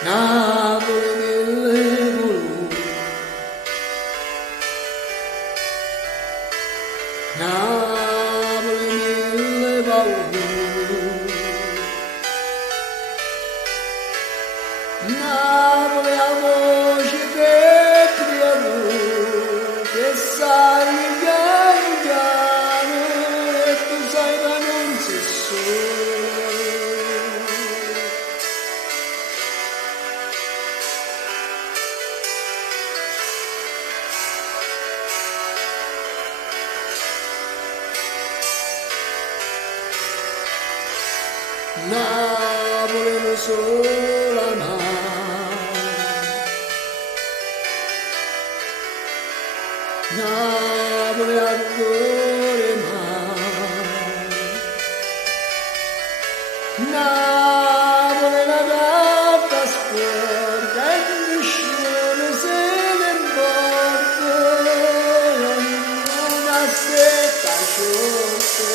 Napoli mille volumi, Napoli mille paure, Napoli a voce che triamo, che sai piano piano e tu sai che non sei solo. Napoli non sola mai, Napoli ancora mai, Napoli la gatta sporca e nessuno se ne importa, ognuno aspetta sciolta.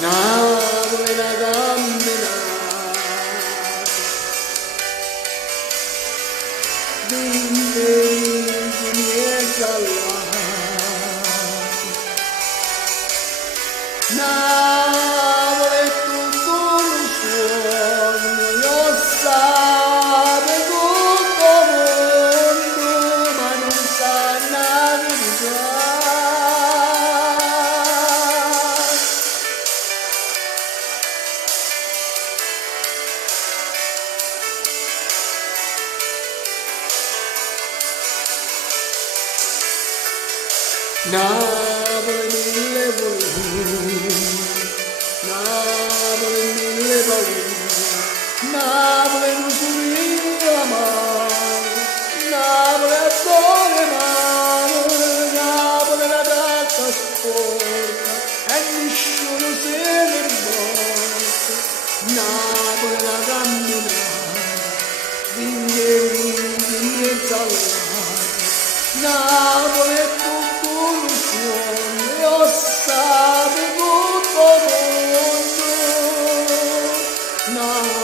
Napoli la cammina, vinti miei Napoli è tutto un sogno, io sape tutto mondo, ma non sa la verità. Napoli mille volumi, Napoli mille paure, Napoli non sorride mai, Napoli a cuore male, Napoli la tacca sporca e nessuno se ne rivolta, Napoli la cammina, vinti in mezzo all'aria, Napoli è tutto un sogno, io sape tutto mondo, Napoli